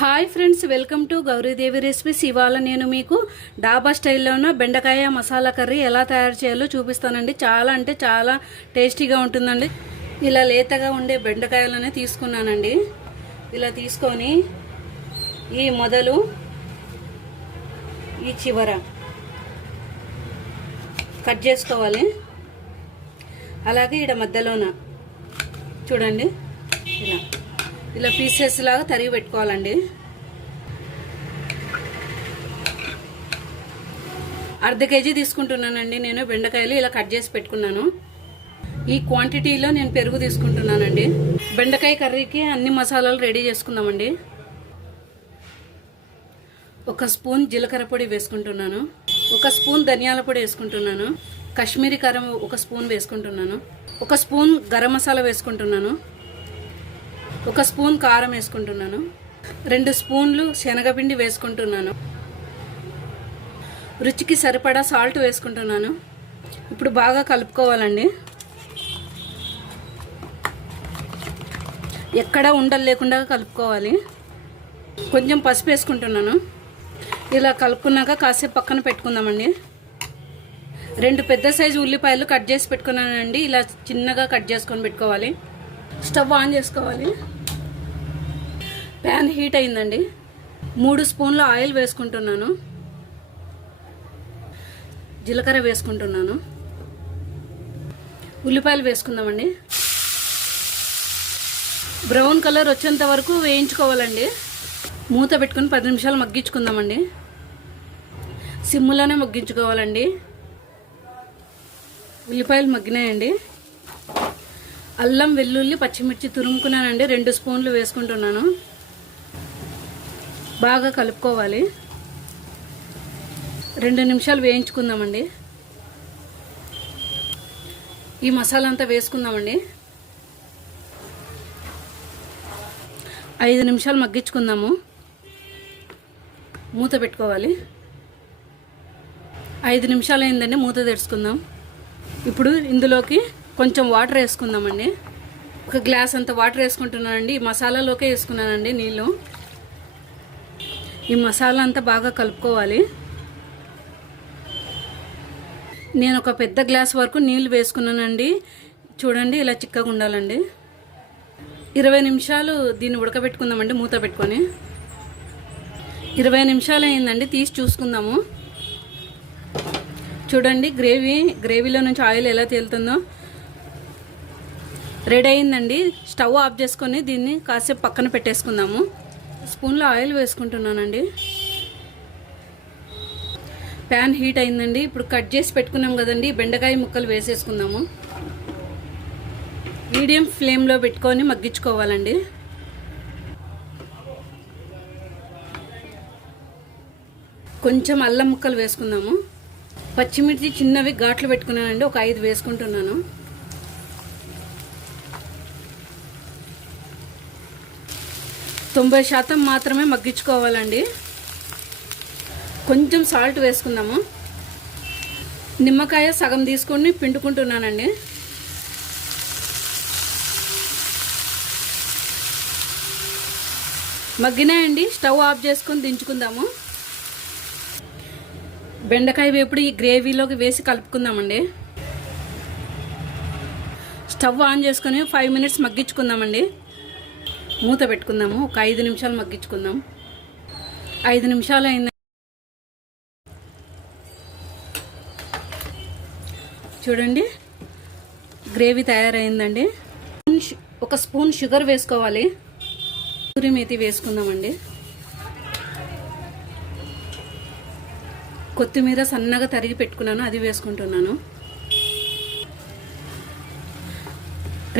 Hi friends, welcome to Gauri Devi recipes. ఇవాళ నేను మీకు డాబా స్టైల్లో ఉన్న బెండకాయ మసాలా కర్రీ ఎలా తయారు చేయాలో చూపిస్తానండి. చాలా అంటే చాలా టేస్టీగా ఉంటుందండి. ఇలా లేతగా ఉండే బెండకాయలనే తీసుకున్నానండి. ఇలా తీసుకొని ఈ మొదలు ఈ చివర కట్ చేసుకోవాలి. అలాగే ఇక్కడ మధ్యలోన చూడండి, ఇలా పీసెస్ లాగా తరిగి పెట్టుకోవాలండి. అర్ధ కేజీ తీసుకుంటున్నానండి నేను బెండకాయలు. ఇలా కట్ చేసి పెట్టుకున్నాను. ఈ క్వాంటిటీలో నేను పెరుగు తీసుకుంటున్నానండి. బెండకాయ కర్రీకి అన్ని మసాలాలు రెడీ చేసుకుందామండి. 1 స్పూన్ జీలకర్ర పొడి వేసుకుంటున్నాను. 1 స్పూన్ ధనియాల పొడి వేసుకుంటున్నాను. కాశ్మీరీ కారం 1 స్పూన్ వేసుకుంటున్నాను. 1 స్పూన్ గరం మసాలా వేసుకుంటున్నాను. 1 స్పూన్ కారం వేసుకుంటున్నాను. 2 స్పూన్లు శనగపిండి వేసుకుంటున్నాను. రుచికి సరిపడా సాల్ట్ వేసుకుంటున్నాను. ఇప్పుడు బాగా కలుపుకోవాలండి. ఎక్కడ ఉండలు లేకుండా కలుపుకోవాలి. కొంచెం పసుపు వేసుకుంటున్నాను. ఇలా కలుపుకున్నాక కాసేపు పక్కన పెట్టుకుందామండి. 2 పెద్ద సైజు ఉల్లిపాయలు కట్ చేసి పెట్టుకున్నానండి. ఇలా చిన్నగా కట్ చేసుకొని పెట్టుకోవాలి. స్టవ్ ఆన్ చేసుకోవాలి. ప్యాన్ హీట్ అయిందండి. 3 స్పూన్ల ఆయిల్ వేసుకుంటున్నాను. జీలకర్ర వేసుకుంటున్నాను. ఉల్లిపాయలు వేసుకుందామండి. బ్రౌన్ కలర్ వచ్చేంత వరకు వేయించుకోవాలండి. మూత పెట్టుకుని 10 నిమిషాలు మగ్గించుకుందామండి. సిమ్లోనే మగ్గించుకోవాలండి. ఉల్లిపాయలు మగ్గినాయండి. అల్లం, వెల్లుల్లి, పచ్చిమిర్చి తురుముకున్నానండి. 2 స్పూన్లు వేసుకుంటున్నాను. బాగా కలుపుకోవాలి. 2 నిమిషాలు వేయించుకుందామండి. ఈ మసాలా అంతా వేసుకుందామండి. 5 నిమిషాలు మగ్గించుకుందాము. మూత పెట్టుకోవాలి. 5 నిమిషాలు అయిందండి. మూత తెరుచుకుందాం. ఇప్పుడు ఇందులోకి కొంచెం వాటర్ వేసుకుందామండి. 1 గ్లాస్ అంత వాటర్ వేసుకుంటున్నానండి. ఈ మసాలాలోకే వేసుకున్నానండి నీళ్ళు. ఈ మసాలా అంతా బాగా కలుపుకోవాలి. నేను 1 పెద్ద గ్లాస్ వరకు నీళ్ళు వేసుకున్నానండి. చూడండి, ఇలా చిక్కగా ఉండాలండి. 20 నిమిషాలు దీన్ని ఉడకబెట్టుకుందామండి మూత పెట్టుకొని. 20 నిమిషాలు అయిందండి. తీసి చూసుకుందాము. చూడండి, గ్రేవీలో నుంచి ఆయిల్ ఎలా తేలుతుందో. రెడీ అయిందండి. స్టవ్ ఆఫ్ చేసుకొని దీన్ని కాసేపు పక్కన పెట్టేసుకుందాము. స్పూన్లో ఆయిల్ వేసుకుంటున్నానండి. ప్యాన్ హీట్ అయిందండి. ఇప్పుడు కట్ చేసి పెట్టుకున్నాం కదండి, బెండకాయ ముక్కలు వేసేసుకుందాము. మీడియం ఫ్లేమ్లో పెట్టుకొని మగ్గించుకోవాలండి. కొంచెం అల్లం ముక్కలు వేసుకుందాము. పచ్చిమిర్చి చిన్నవి ఘాట్లు పెట్టుకున్నానండి. 5 వేసుకుంటున్నాను. తొంభై శాతం మాత్రమే మగ్గించుకోవాలండి. కొంచెం సాల్ట్ వేసుకుందాము. నిమ్మకాయ సగం తీసుకొని పిండుకుంటున్నానండి. మగ్గినాయండి. స్టవ్ ఆఫ్ చేసుకొని దించుకుందాము. బెండకాయ వేపుడు ఈ గ్రేవీలోకి వేసి కలుపుకుందామండి. స్టవ్ ఆన్ చేసుకొని 5 మినిట్స్ మగ్గించుకుందామండి. మూత పెట్టుకుందాము. 5 నిమిషాలు మగ్గించుకుందాం. 5 నిమిషాలు అయింది. చూడండి, గ్రేవీ తయారైందండి. 1 స్పూన్ షుగర్ వేసుకోవాలి. కసూరి మేతి వేసుకుందామండి. కొత్తిమీర సన్నగా తరిగి పెట్టుకున్నాను, అది వేసుకుంటున్నాను.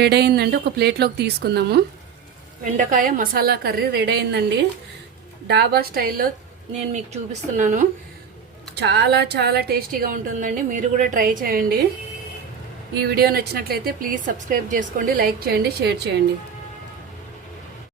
రెడీ అయిందండి. 1 ప్లేట్లోకి తీసుకుందాము. బెండకాయ మసాలా కర్రీ రెడీ అయిందండి. డాబా స్టైల్లో నేను మీకు చూపిస్తున్నాను. చాలా చాలా టేస్టీగా ఉంటుందండి. మీరు కూడా ట్రై చేయండి. ఈ వీడియో నచ్చినట్లయితే ప్లీజ్ సబ్స్క్రైబ్ చేసుకోండి, లైక్ చేయండి, షేర్ చేయండి.